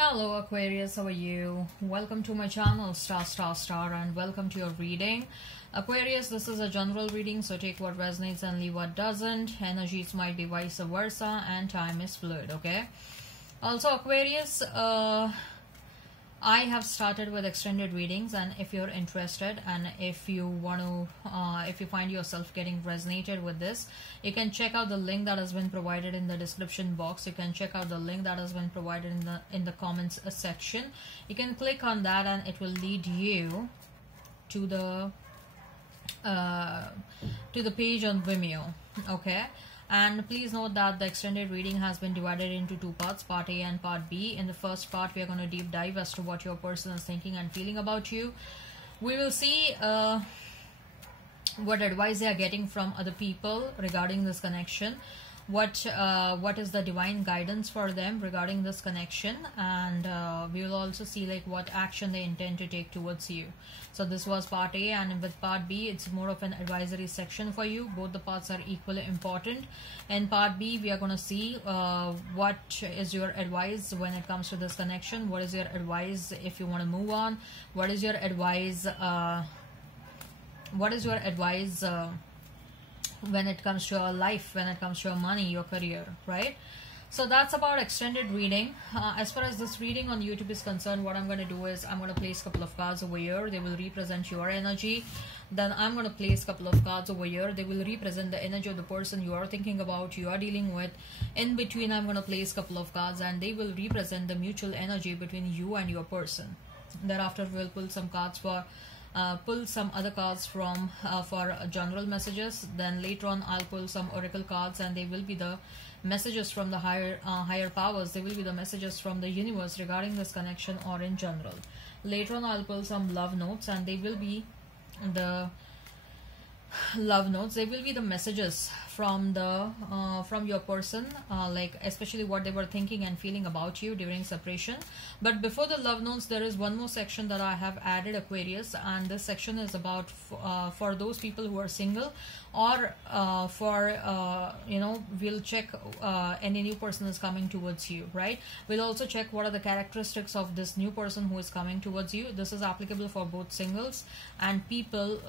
Hello Aquarius, how are you? Welcome to my channel Star and welcome to your reading. Aquarius, this is a general reading, so take what resonates and leave what doesn't. Energies might be vice versa and time is fluid, okay? Also Aquarius, I have started with extended readings, and if you're interested and if you want to if you find yourself getting resonated with this, you can check out the link that has been provided in the description box. You can check out the link that has been provided in the comments section. You can click on that and it will lead you to the page on Vimeo, okay? And please note that the extended reading has been divided into two parts, part A and part B. In the first part, we are going to deep dive as to what your person is thinking and feeling about you. We will see what advice they are getting from other people regarding this connection. What is the divine guidance for them regarding this connection, and we will also see like what action they intend to take towards you. So this was part A, and with part B it's more of an advisory section for you. Both the parts are equally important. In part B we are going to see what is your advice when it comes to this connection. What is your advice if you want to move on? What is your advice when it comes to your life, when it comes to your money, your career, right? So that's about extended reading. As far as this reading on YouTube is concerned, what I'm going to do is I'm going to place a couple of cards over here. They will represent your energy. Then I'm going to place a couple of cards over here. They will represent the energy of the person you are thinking about, you are dealing with. In between, I'm going to place a couple of cards and they will represent the mutual energy between you and your person. Thereafter, we'll pull some cards for pull some other cards from for general messages. Then later on I'll pull some oracle cards, and they will be the messages from the higher powers. They will be the messages from the universe regarding this connection or in general. Later on I'll pull some love notes, and they will be the messages from the from your person, like especially what they were thinking and feeling about you during separation. But before the love notes, there is one more section that I have added, Aquarius, and this section is about for those people who are single, or we'll check any new person is coming towards you, right? We'll also check what are the characteristics of this new person who is coming towards you. This is applicable for both singles and people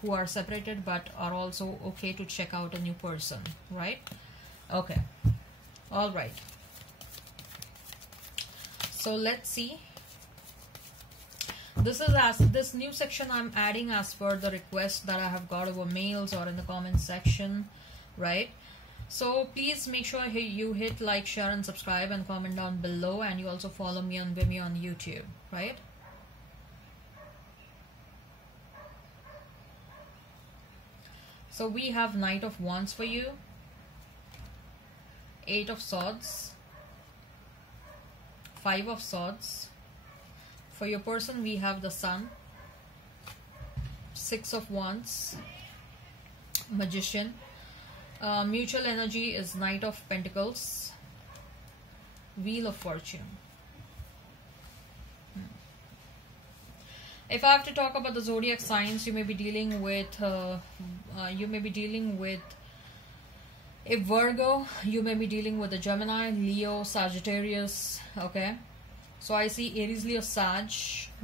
who are separated but are also okay to check out a new person, right? Okay, all right, so let's see. This new section I'm adding as per the request that I have got over mails or in the comment section, right? So please make sure you hit like, share and subscribe and comment down below, and you also follow me on Vimeo on YouTube, right? So we have Knight of Wands for you, Eight of Swords, Five of Swords. For your person we have the Sun, Six of Wands, Magician. Mutual energy is Knight of Pentacles, Wheel of Fortune. If I have to talk about the zodiac signs, you may be dealing with a Virgo, you may be dealing with a Gemini, Leo, Sagittarius, okay? So I see Aries, Leo, Sag,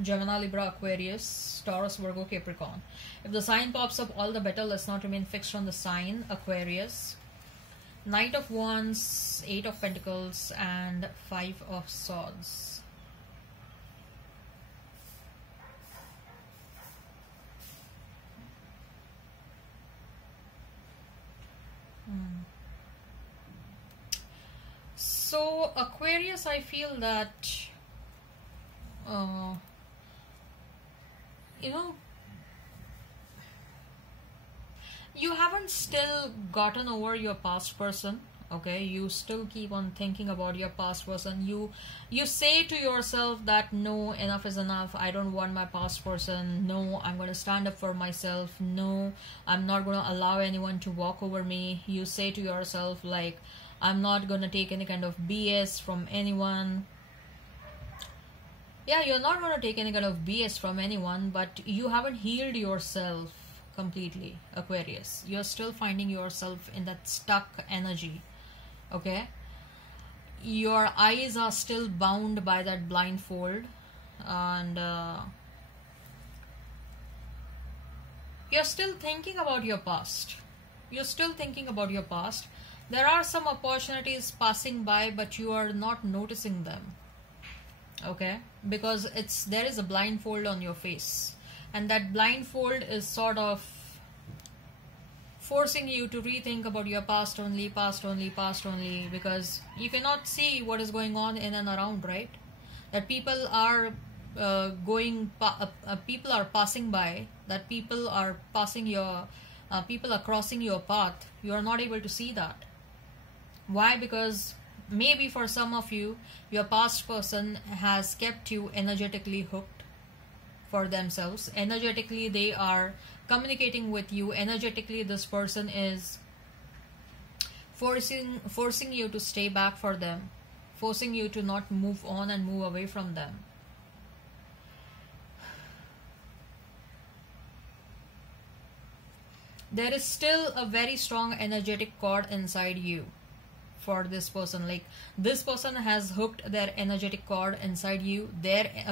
Gemini, Libra, Aquarius, Taurus, Virgo, Capricorn. If the sign pops up, all the better. Let's not remain fixed on the sign, Aquarius. Knight of Wands, Eight of Pentacles and Five of Swords. So Aquarius, I feel that you haven't still gotten over your past person, okay? You still keep on thinking about your past person. You say to yourself that no, enough is enough. I don't want my past person. No, I'm going to stand up for myself. No, I'm not going to allow anyone to walk over me. You say to yourself like, I'm not going to take any kind of BS from anyone. Yeah, you're not going to take any kind of BS from anyone, but you haven't healed yourself completely, Aquarius. You're still finding yourself in that stuck energy, okay? your eyes are still bound by that blindfold, and you're still thinking about your past. You're still thinking about your past. There are some opportunities passing by, but you are not noticing them. Okay, because there is a blindfold on your face, and that blindfold is sort of forcing you to rethink about your past only, because you cannot see what is going on in and around, right? That people are people are passing by, that people are crossing your path. You are not able to see that. Why? Because maybe for some of you, your past person has kept you energetically hooked for themselves. Energetically, they are communicating with you. Energetically, this person is forcing you to stay back for them, forcing you to not move on and move away from them. There is still a very strong energetic cord inside you for this person. Like, this person has hooked their energetic cord inside you.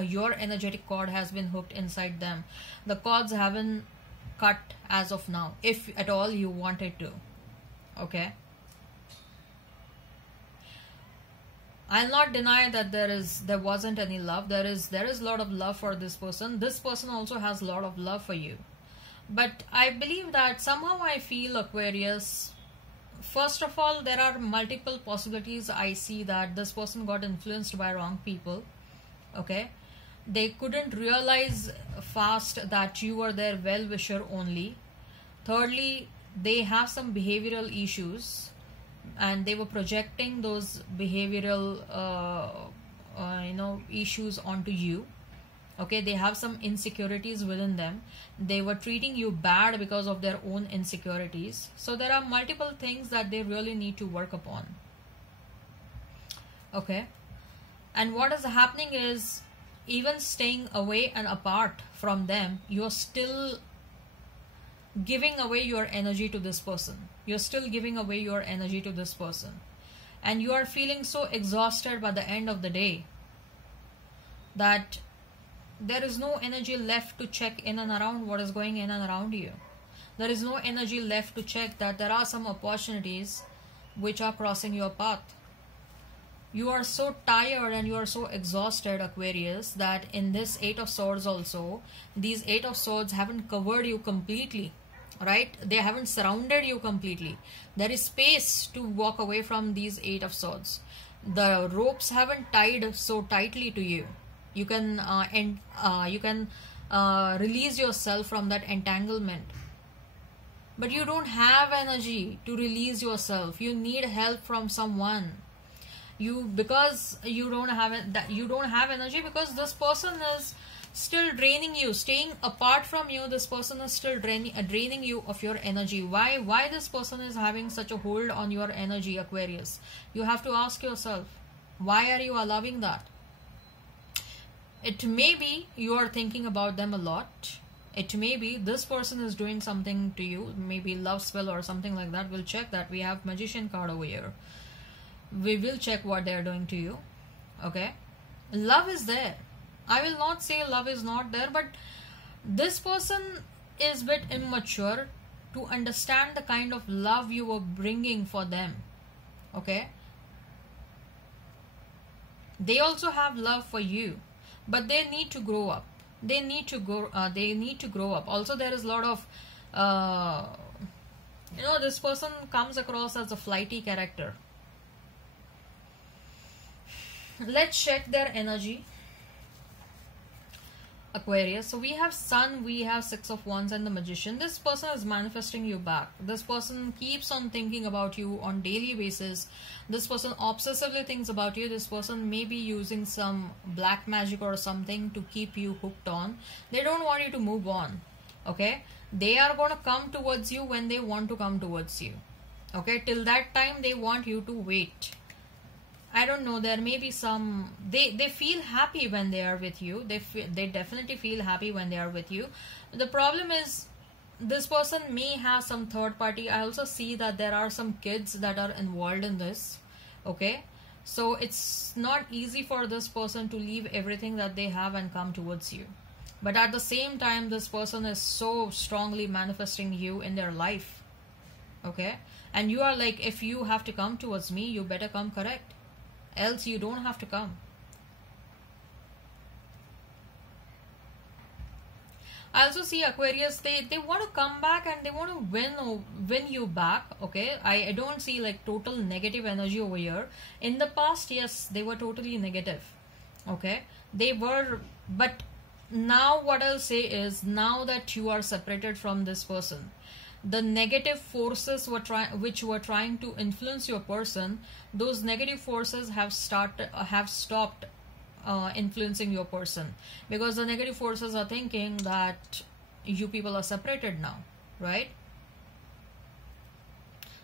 Your energetic cord has been hooked inside them. The cords haven't cut as of now, if at all you wanted to. Okay, I'll not deny that there wasn't any love. There is a lot of love for this person. This person also has a lot of love for you. But I believe that somehow I feel, Aquarius, first of all, there are multiple possibilities. I see that this person got influenced by wrong people. Okay, they couldn't realize fast that you were their well-wisher only. Thirdly, they have some behavioral issues, and they were projecting those behavioral issues onto you. Okay, they have some insecurities within them. They were treating you bad because of their own insecurities. So there are multiple things that they really need to work upon. Okay, and what is happening is, even staying away and apart from them, you're still giving away your energy to this person. You're still giving away your energy to this person, and you are feeling so exhausted by the end of the day that there is no energy left to check in and around what is going in and around you. There is no energy left to check that there are some opportunities which are crossing your path. You are so tired and you are so exhausted, Aquarius, that in this Eight of Swords also, these Eight of Swords haven't covered you completely, right? They haven't surrounded you completely. There is space to walk away from these Eight of Swords. The ropes haven't tied so tightly to you. You can release yourself from that entanglement, but you don't have energy to release yourself. You need help from someone. Because you don't have energy, because this person is still draining you. Staying apart from you, this person is still draining you of your energy. Why this person is having such a hold on your energy, Aquarius? You have to ask yourself, why are you allowing that? It may be you are thinking about them a lot. It may be this person is doing something to you, maybe love spell or something like that. We'll check that. We have Magician card over here. We will check what they are doing to you. Okay, love is there. I will not say love is not there, but this person is a bit immature to understand the kind of love you were bringing for them. Okay, they also have love for you, but they need to grow up. They need to grow up. Also, there is a lot of this person comes across as a flighty character. Let's check their energy, Aquarius. So we have Sun, we have Six of Wands, and the Magician. This person is manifesting you back. This person keeps on thinking about you on daily basis. This person obsessively thinks about you. This person may be using some black magic or something to keep you hooked on. They don't want you to move on. Okay, they are going to come towards you when they want to come towards you. Okay, till that time they want you to wait. I don't know, there may be some, they feel happy when they are with you. They definitely feel happy when they are with you. The problem is, this person may have some third party. I also see that there are some kids that are involved in this. Okay, So it's not easy for this person to leave everything that they have and come towards you. But at the same time, this person is so strongly manifesting you in their life. Okay? And you are like, if you have to come towards me, you better come correct. Else you don't have to come. I also see Aquarius, they want to come back and they want to win you back. Okay, I don't see like total negative energy over here. In the past, yes, they were totally negative. Okay, they were, but now what I'll say is, now that you are separated from this person, the negative forces which were trying to influence your person, those negative forces have stopped influencing your person, because the negative forces are thinking that you people are separated now, right?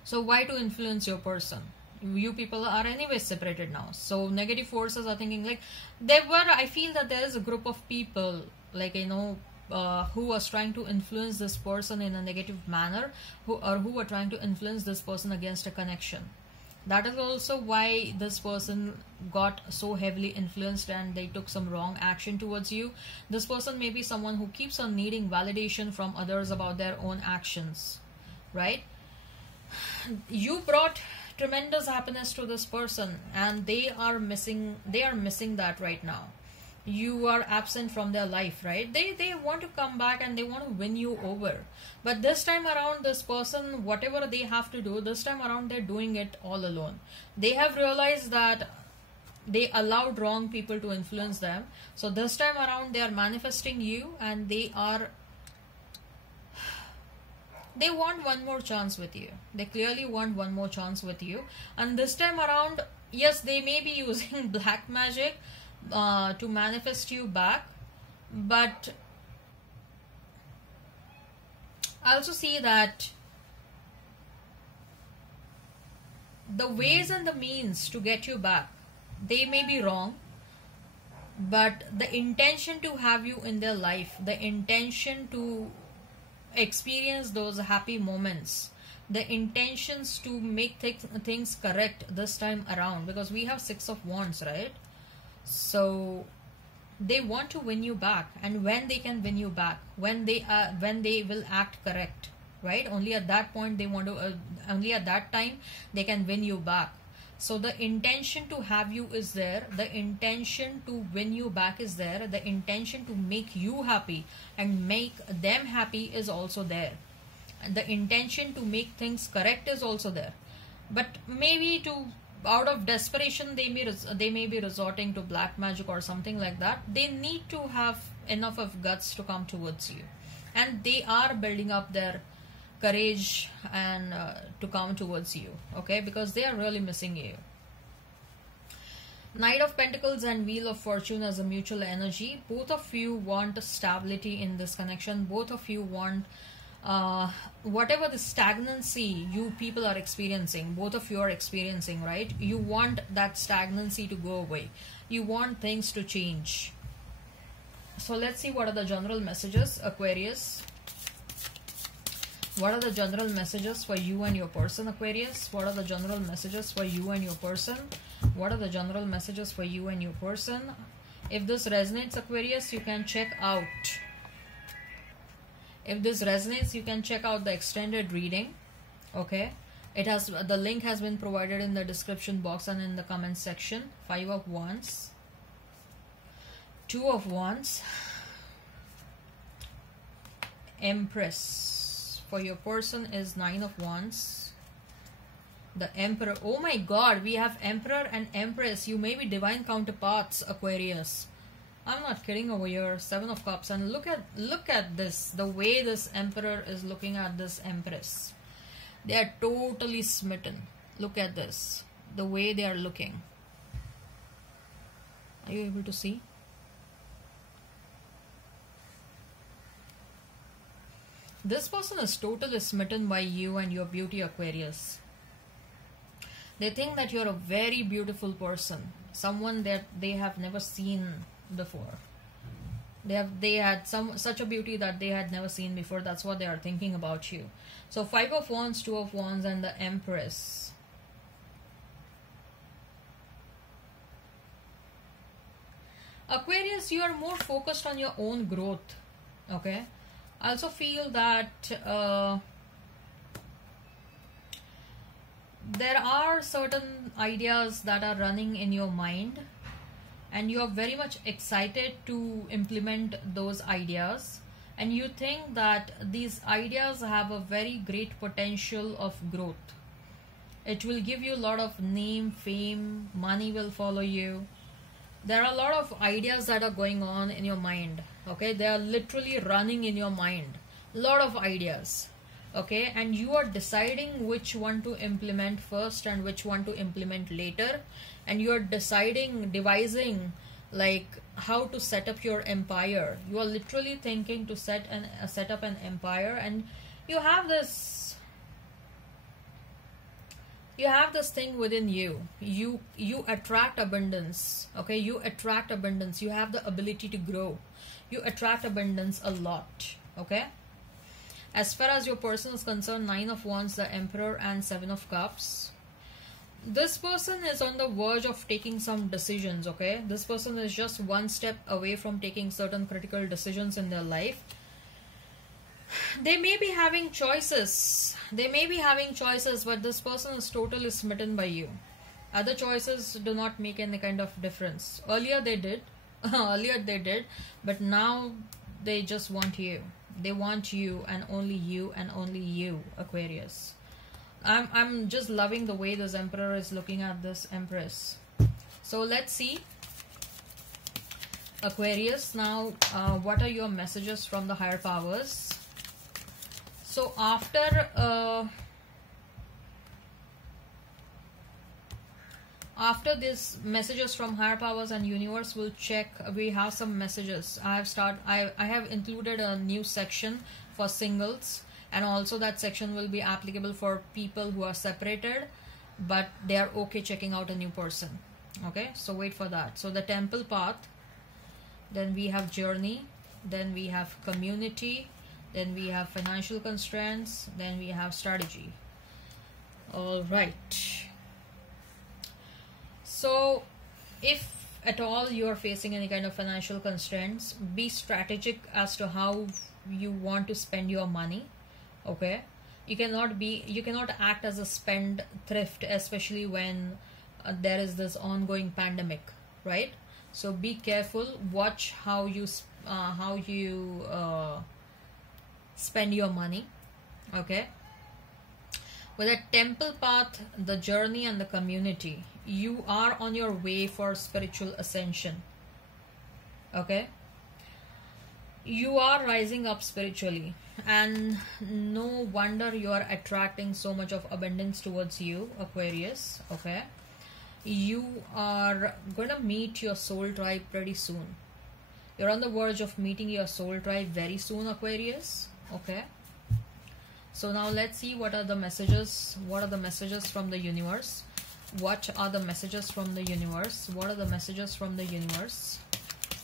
So why to influence your person? You people are anyway separated now. So negative forces are thinking like, I feel that there is a group of people, like, who was trying to influence this person in a negative manner, who were trying to influence this person against a connection. That is also why this person got so heavily influenced and they took some wrong action towards you. This person may be someone who keeps on needing validation from others about their own actions, right? You brought tremendous happiness to this person and they are missing that right now. You are absent from their life, right? They want to come back and they want to win you over. But this time around, this person, whatever they have to do, this time around they're doing it all alone. They have realized that they allowed wrong people to influence them. So this time around they are manifesting you and they want one more chance with you. They clearly want one more chance with you. And this time around, yes, they may be using black magic to manifest you back, but I also see that the ways and the means to get you back, they may be wrong, but the intention to have you in their life, the intention to experience those happy moments, the intentions to make things correct this time around, because we have Six of Wands, right? So they want to win you back, and when they can win you back, when they will act correct, right? Only at that point they want to only at that time they can win you back. So the intention to have you is there, the intention to win you back is there, the intention to make you happy and make them happy is also there, and the intention to make things correct is also there. But maybe out of desperation they may be resorting to black magic or something like that. They need to have enough of guts to come towards you, and they are building up their courage and to come towards you, okay, because they are really missing you. Knight of Pentacles and Wheel of Fortune as a mutual energy. Both of you want stability in this connection. Both of you want whatever the stagnancy you people are experiencing, both of you are experiencing, right? You want that stagnancy to go away. You want things to change. So let's see what are the general messages, Aquarius. What are the general messages for you and your person, Aquarius? What are the general messages for you and your person? What are the general messages for you and your person? If this resonates, Aquarius, you can check out. If this resonates, you can check out the extended reading. Okay, the link has been provided in the description box and in the comment section. 5 of Wands, 2 of Wands, Empress. For your person is 9 of Wands, the Emperor. Oh my God, we have Emperor and Empress. You may be divine counterparts, Aquarius. I'm not kidding over here. 7 of Cups, and look at this, the way this Emperor is looking at this Empress. They are totally smitten. Look at this, the way they are looking. Are you able to see? This person is totally smitten by you and your beauty, Aquarius. They think that you're a very beautiful person, someone that they have never seen before. They had such a beauty that they had never seen before. That's what they are thinking about you. So 5 of Wands, 2 of Wands, and the Empress. Aquarius, you are more focused on your own growth. Okay, I also feel that there are certain ideas that are running in your mind, and you are very much excited to implement those ideas, and you think that these ideas have a very great potential of growth. It will give you a lot of name, fame, money will follow you. There are a lot of ideas that are going on in your mind. Okay, they are literally running in your mind, a lot of ideas. Okay, and you are deciding which one to implement first and which one to implement later, and you are devising like how to set up your empire. You are literally thinking to set up an empire, and you have this thing within you. You attract abundance. Okay, you attract abundance. You have the ability to grow. You attract abundance a lot. Okay, as far as your person is concerned, 9 of Wands, the Emperor, and 7 of Cups. This person is on the verge of taking some decisions. Okay, this person is just one step away from taking certain critical decisions in their life. They may be having choices. But this person is totally smitten by you. Other choices do not make any kind of difference. Earlier they did. But now they just want you. They want you, and only you, Aquarius. I'm just loving the way this Emperor is looking at this Empress. So let's see, Aquarius, now what are your messages from the higher powers? So after these messages from higher powers and universe, we'll check. We have some messages. I have included a new section for singles, and also that section will be applicable for people who are separated but they are okay checking out a new person. Okay, so wait for that. So the temple path, then we have journey, then we have community, then we have financial constraints, then we have strategy. All right. So if at all you are facing any kind of financial constraints, be strategic as to how you want to spend your money. Okay, you cannot act as a spend thrift, especially when there is this ongoing pandemic, right? So be careful. Watch how you spend your money. Okay, with the temple path, the journey, and the community, you are on your way for spiritual ascension. Okay, you are rising up spiritually, and no wonder you are attracting so much of abundance towards you, Aquarius. Okay, you are gonna meet your soul tribe pretty soon. You're on the verge of meeting your soul tribe very soon, Aquarius. Okay, so now let's see what are the messages. What are the messages from the universe? What are the messages from the universe? What are the messages from the universe?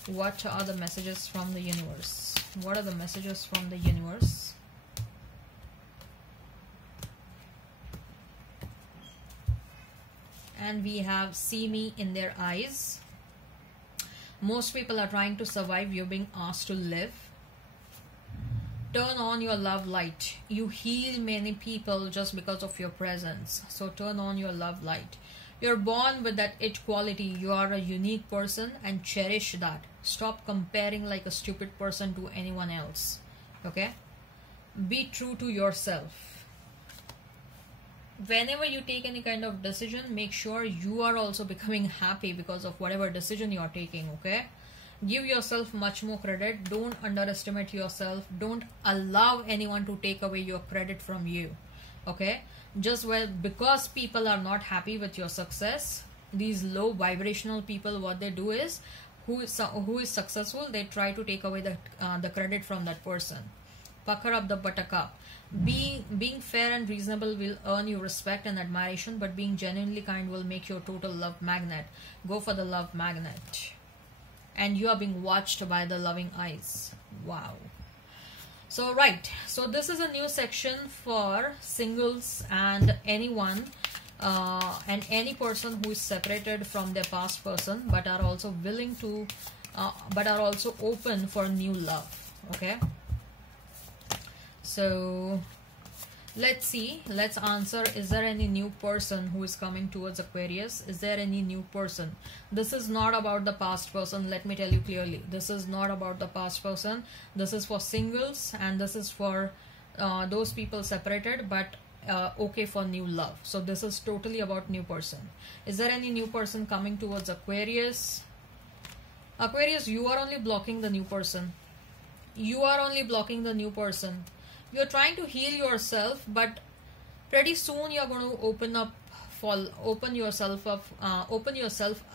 What are the messages from the universe? What are the messages from the universe? And we have see me in their eyes. Most people are trying to survive. You're being asked to live. Turn on your love light. You heal many people just because of your presence. So turn on your love light. You're born with that it quality. You are a unique person, and cherish that. Stop comparing like a stupid person to anyone else. Okay? Be true to yourself. Whenever you take any kind of decision, make sure you are also becoming happy because of whatever decision you are taking. Okay? Give yourself much more credit. Don't underestimate yourself. Don't allow anyone to take away your credit from you. Okay, just because people are not happy with your success, these low vibrational people, what they do is, who is successful, they try to take away the credit from that person. Pucker up the buttercup. Being fair and reasonable will earn you respect and admiration, but being genuinely kind will make you a total love magnet. Go for the love magnet. And you are being watched by the loving eyes. Wow. So right, so this is a new section for singles and anyone and any person who is separated from their past person but are also willing to but are also open for new love. Okay, so let's see, let's answer, is there any new person who is coming towards Aquarius? Is there any new person? This is not about the past person, let me tell you clearly. This is not about the past person. This is for singles, and this is for those people separated but okay for new love. So this is totally about new person. Is there any new person coming towards Aquarius? Aquarius, you are only blocking the new person. You are only blocking the new person. You're trying to heal yourself, but pretty soon you're going to open yourself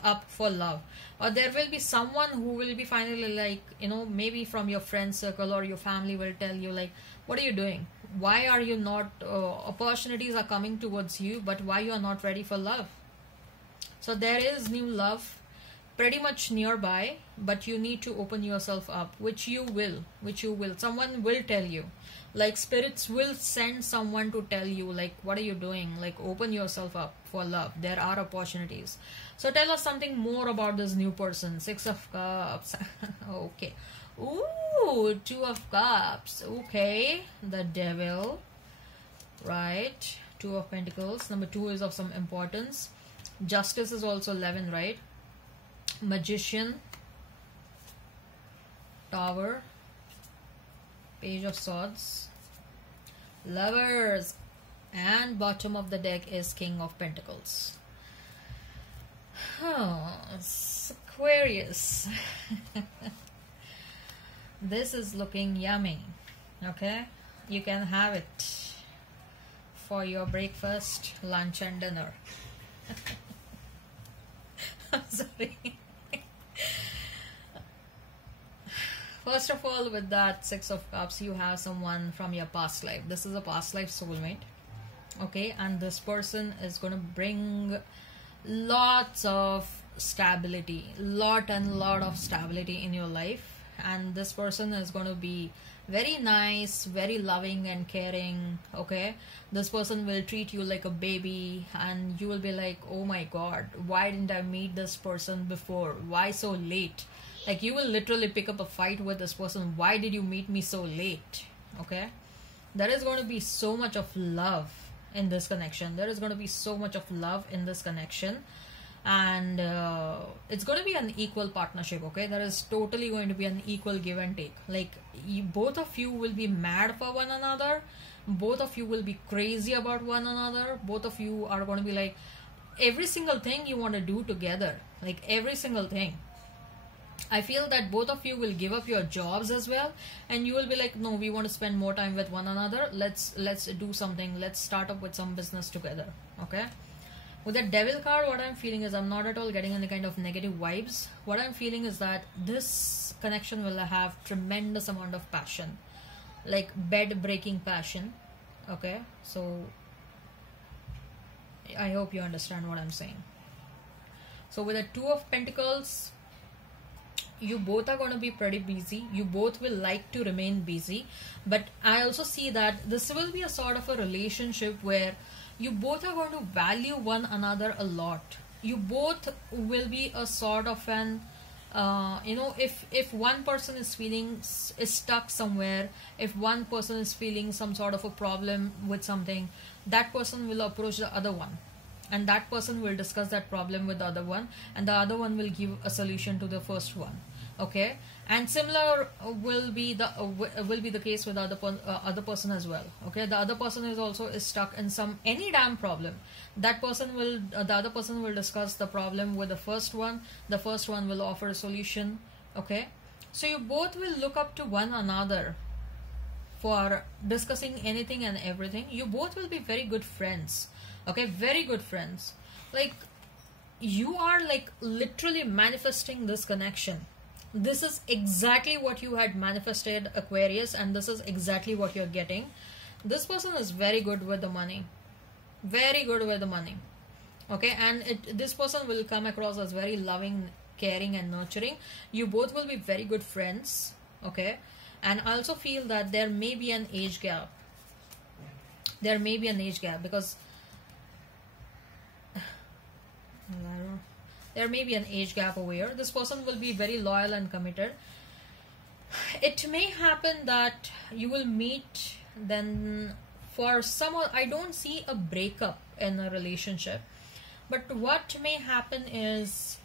up for love. Or there will be someone who will be finally like, you know, maybe from your friend circle or your family will tell you like, what are you doing? Why are you not, opportunities are coming towards you, but why you are not ready for love? So there is new love pretty much nearby, but you need to open yourself up, which you will. Someone will tell you, like spirits will send someone to tell you like, what are you doing? Like, open yourself up for love. There are opportunities. So tell us something more about this new person. 6 of Cups. Okay. Ooh, 2 of Cups. Okay, the Devil, right? 2 of Pentacles. Number 2 is of some importance. Justice is also 11, right? Magician, Tower, Page of Swords, Lovers, and bottom of the deck is King of Pentacles. Aquarius. This is looking yummy. Okay, you can have it for your breakfast, lunch and dinner. I'm sorry. First of all, with that 6 of Cups, you have someone from your past life. This is a past life soulmate. Okay, and this person is going to bring lots of stability, lot of stability in your life. And this person is going to be very nice, very loving and caring. Okay, this person will treat you like a baby, and you will be like, oh my god, why didn't I meet this person before? Why so late? Like, you will literally pick up a fight with this person. Why did you meet me so late? Okay, there is going to be so much of love in this connection. There is going to be so much of love in this connection, and it's going to be an equal partnership. Okay, there is totally going to be an equal give and take. Like, both of you will be mad for one another, both of you will be crazy about one another, both of you are going to be like, every single thing you want to do together, like every single thing. I feel that both of you will give up your jobs as well, and you will be like, no, we want to spend more time with one another. Let's do something. Let's start up with some business together. Okay. With the Devil card, what I'm feeling is I'm not at all getting any kind of negative vibes. What I'm feeling is that this connection will have tremendous amount of passion, like bed-breaking passion. Okay, so I hope you understand what I'm saying. So with the 2 of Pentacles, you both are going to be pretty busy. You both will like to remain busy, but I also see that this will be a sort of a relationship where you both are going to value one another a lot. You both will be a sort of an if one person is stuck somewhere, if one person is feeling some sort of a problem with something, that person will approach the other one, and that person will discuss that problem with the other one, and the other one will give a solution to the first one. Okay, and similar will be the case with the other person as well. Okay, the other person is also stuck in any damn problem. The other person will discuss the problem with the first one. The first one will offer a solution. Okay, so you both will look up to one another for discussing anything and everything. You both will be very good friends. Okay, very good friends. Like, you are like literally manifesting this connection. This is exactly what you had manifested, Aquarius, and this is exactly what you're getting. This person is very good with the money. Very good with the money. Okay, and this person will come across as very loving, caring and nurturing. You both will be very good friends. Okay, and I also feel that there may be an age gap. There may be an age gap because There may be an age gap over here. This person will be very loyal and committed. It may happen that you will meet, then for someone, I don't see a breakup in a relationship, but what may happen is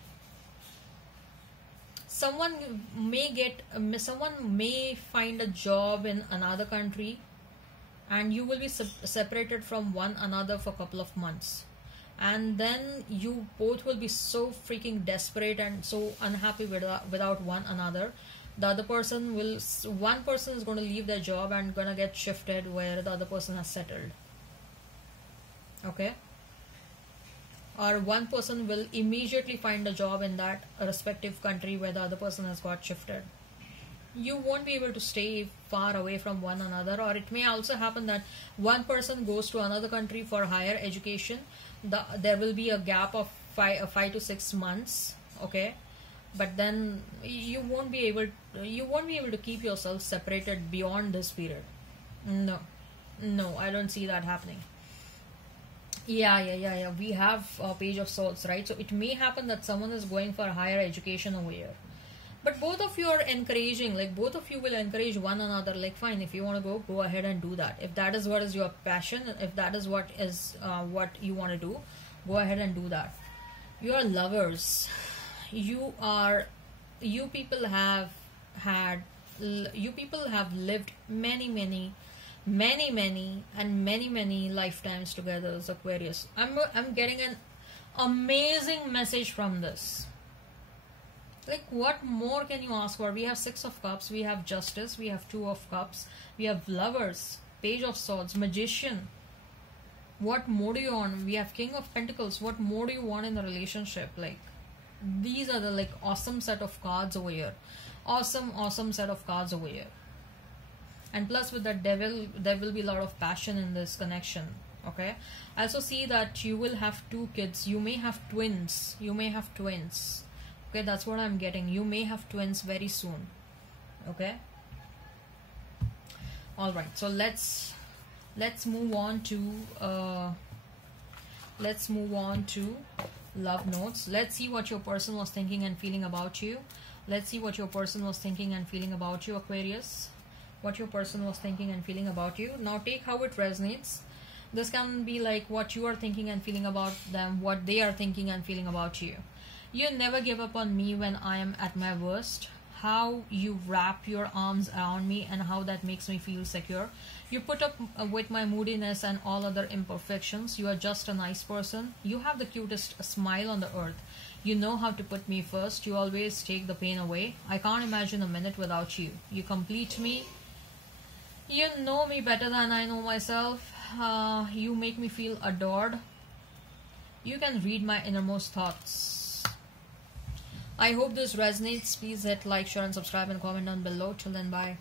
someone may find a job in another country, and you will be separated from one another for a couple of months, and then you both will be so freaking desperate and so unhappy without one another. The other person one person is going to leave their job and gonna get shifted where the other person has settled. Okay, or one person will immediately find a job in that respective country where the other person has got shifted. You won't be able to stay far away from one another. Or it may also happen that one person goes to another country for higher education. There will be a gap of 5 to 6 months. Okay, but then you won't be able to keep yourself separated beyond this period. No, I don't see that happening. Yeah. We have a Page of Swords, right? So it may happen that someone is going for higher education over here, but both of you are encouraging, like both of you will encourage one another, like fine, if you want to go ahead and do that. If that is what is your passion, if that is what you want to do, go ahead and do that. You are lovers. You people have lived many lifetimes together as Aquarius. I'm getting an amazing message from this. Like, what more can you ask for? We have 6 of Cups, we have Justice, we have 2 of Cups, we have Lovers, Page of Swords, Magician. What more do you want? We have King of Pentacles. What more do you want in a relationship? Like, these are the like awesome set of cards over here. Awesome set of cards over here. And plus with the Devil, there will be a lot of passion in this connection. Okay, I also see that you will have 2 kids. You may have twins. Okay, that's what I'm getting. You may have twins very soon. Okay, all right, so let's move on to love notes. Let's see what your person was thinking and feeling about you. Aquarius. What your person was thinking and feeling about you. Now take how it resonates. This can be like what you are thinking and feeling about them, what they are thinking and feeling about you. You never give up on me when I am at my worst. How you wrap your arms around me and how that makes me feel secure. You put up with my moodiness and all other imperfections. You are just a nice person. You have the cutest smile on the earth. You know how to put me first. You always take the pain away. I can't imagine a minute without you. You complete me. You know me better than I know myself. You make me feel adored. You can read my innermost thoughts. I hope this resonates. Please hit like, share and subscribe and comment down below. Till then, bye.